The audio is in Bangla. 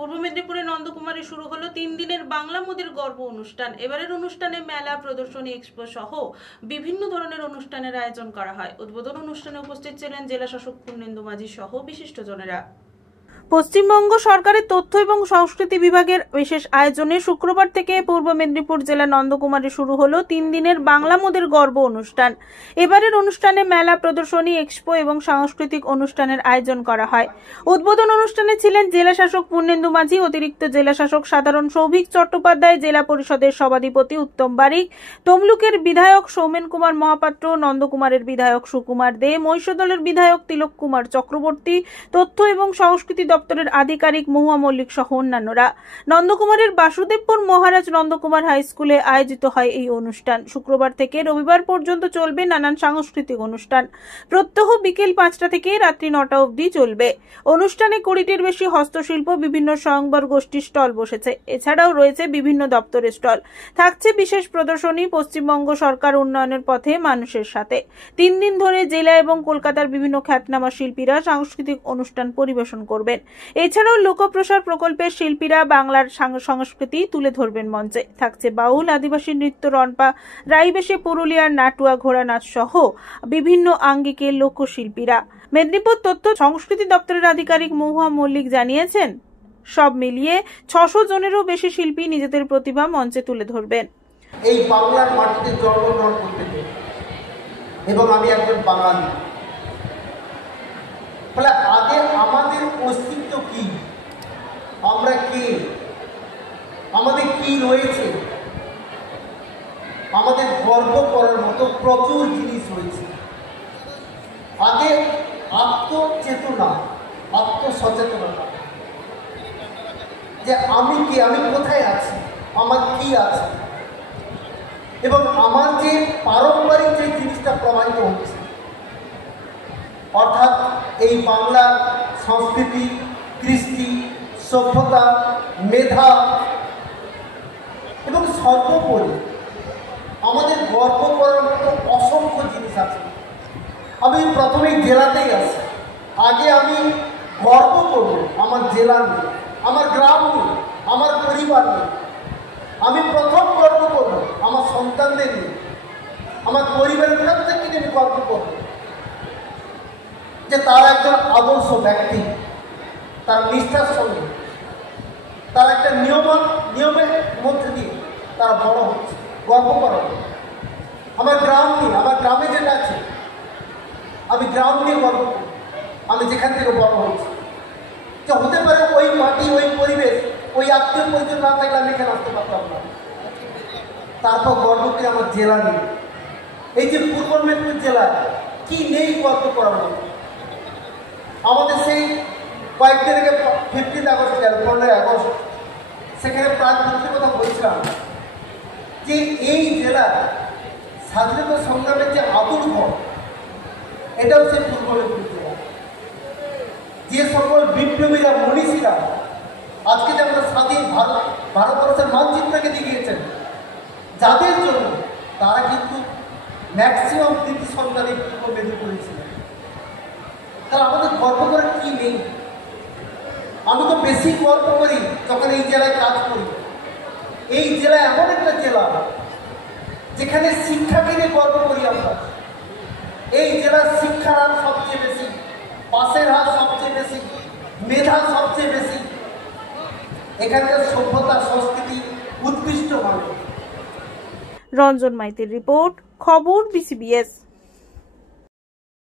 পূর্ব মেদিনীপুরে নন্দকুমারে শুরু হলো 3 দিনের বাংলা মোদের গর্ব অনুষ্ঠান। এবারের অনুষ্ঠানে মেলা, প্রদর্শনী, এক্সপো সহ বিভিন্ন ধরনের অনুষ্ঠানের আয়োজন করা হয়। উদ্বোধন অনুষ্ঠানে উপস্থিত ছিলেন জেলা শাসক পূর্ণেন্দু মাঝি সহ বিশিষ্টজনেরা। পশ্চিমবঙ্গ সরকারের তথ্য এবং সংস্কৃতি বিভাগের বিশেষ আয়োজনে শুক্রবার থেকে পূর্ব মেদিনীপুর জেলার নন্দকুমারে শুরু হলো 3 দিনের বাংলা মোদের গর্ব অনুষ্ঠান। এবারের অনুষ্ঠানে মেলা, প্রদর্শনী, এক্সপো এবং সাংস্কৃতিক অনুষ্ঠানের আয়োজন করা হয়। উদ্বোধন অনুষ্ঠানে ছিলেন জেলা শাসক পূর্ণেন্দু মাঝি, অতিরিক্ত জেলা শাসক সাধারণ সৌভিক চট্টোপাধ্যায়, জেলা পরিষদের সভাধিপতি উত্তম বারিক, তমলুকের বিধায়ক সৌমেন কুমার মহাপাত্র, নন্দকুমারের বিধায়ক সুকুমার দে, মহিষাদলের বিধায়ক তিলক কুমার চক্রবর্তী, তথ্য এবং সংস্কৃতি দপ্তরের আধিকারিক মহুয়া মল্লিক সহ অন্যান্যরা। নন্দকুমারের বাসুদেবপুর মহারাজ নন্দকুমার হাই স্কুলে আয়োজিত হয় এই অনুষ্ঠান। শুক্রবার থেকে রবিবার পর্যন্ত চলবে নানান সাংস্কৃতিক অনুষ্ঠান। প্রত্যহ বিকেল 5টা থেকে রাত্রি 9টা অবধি চলবে। অনুষ্ঠানে 20টির বেশি হস্তশিল্প, বিভিন্ন স্বয়ংবর গোষ্ঠীর স্টল বসেছে। এছাড়াও রয়েছে বিভিন্ন দপ্তরের স্টল। থাকছে বিশেষ প্রদর্শনী, পশ্চিমবঙ্গ সরকার উন্নয়নের পথে মানুষের সাথে। 3 দিন ধরে জেলা এবং কলকাতার বিভিন্ন খ্যাতনামা শিল্পীরা সাংস্কৃতিক অনুষ্ঠান পরিবেশন করবেন। এছাড়াও লোকপ্রসার প্রকল্পের শিল্পীরা বাংলার সংস্কৃতি তুলে ধরবেন মঞ্চে। থাকছে বাউল, আদিবাসী নৃত্য, রনপা, রাইবেশে, পুরুলিয়ার নাটুয়া, ঘোড়া নাচ সহ বিভিন্ন আঙ্গিকের লোকশিল্পীরা। মেদিনীপুর তথ্য সংস্কৃতি দপ্তরের আধিকারিক মহুয়া মল্লিক জানিয়েছেন, সব মিলিয়ে 600 জনেরও বেশি শিল্পী নিজেদের প্রতিভা মঞ্চে তুলে ধরবেন। এই বাংলার মাটিতে জন্মগ্রহণ করতে পেরে এবং আমি একজন বাঙালি, ফলে আগে আমাদের অস্তিত্ব কি, আমরা কে, আমাদের কি রয়েছে, আমাদের গর্ব করার মতো প্রচুর জিনিস রয়েছে। আগে আত্মচেতনা, আত্মসচেতনতা, যে আমি কি, আমি কোথায় আছি, আমার কি আছে, এবং আমার যে পারম্পরিক যে জিনিসটা প্রবাহিত হচ্ছে, অর্থাৎ এই বাংলা সংস্কৃতি, কৃষ্টি, সভ্যতা, মেধা এবং সর্বোপরি আমাদের গর্ব করার মতো অসংখ্য জিনিস আছে। আমি প্রথমেই জেলাতেই আছি। আগে আমি গর্ব করব আমার জেলা নিয়ে, আমার গ্রাম নিয়ে, আমার পরিবার নিয়ে। আমি প্রথম গর্ব করব আমার সন্তানদের নিয়ে, আমার পরিবারের প্রত্যেককে নিয়ে আমি গর্ব করব যে তারা একজন আদর্শ ব্যক্তি, তার নিষ্ঠার সঙ্গে, তার একটা নিয়মের মধ্যে দিয়ে তারা বড় হচ্ছে, গর্ব করা। আমার গ্রাম নিয়ে, আমার গ্রামে যেটা আছে, আমি গ্রাম নিয়ে গর্ব করি। আমি যেখান থেকে বড় হচ্ছি, যে হতে পারে ওই মাটি, ওই পরিবেশ, ওই আত্মীয় পরিচয় না থাকলে আমি এখানে আসতে পারতাম না। তারপর গর্ব করি আমার জেলা নিয়ে। এই যে পূর্ব মেদিনীপুর জেলা, কি নেই গর্ব করার মতো? আমাদের সেই কয়েকদিন আগে 15 আগস্ট গেল, 15 আগস্ট, সেখানে প্রাণপুরের কথা বলছিলাম যে এই জেলা স্বাধীনতা সংগ্রামের যে আতুরঘর, এটাও সেই পূর্ব মেদিনীপুর জেলা। যে সকল বিপ্লবীরা, মনীষীরা আজকে যে আমরা স্বাধীন ভারতবর্ষের মানচিত্রকে দেখিয়েছেন, যাদের জন্য তারা কিন্তু ম্যাক্সিমাম কৃতি সন্তানই পূর্ব মেদিনীপুরে ছিলেন। তাহলে আমাদের গর্ব করার কি নেই? আমি তো বেশি গর্ব করি যখন এই জেলায় কাজ করি। এই জেলা এমন একটা জেলা যেখানে শিক্ষাকে নিয়ে গর্ব করি আমরা। এই জেলার শিক্ষার হার সবচেয়ে বেশি, পাসের হার সবচেয়ে বেশি, মেধা সবচেয়ে বেশি। এখানকার সভ্যতা, সংস্কৃতি উৎকৃষ্ট ভাবে। রঞ্জন মাইতির রিপোর্ট, খবর BCBS।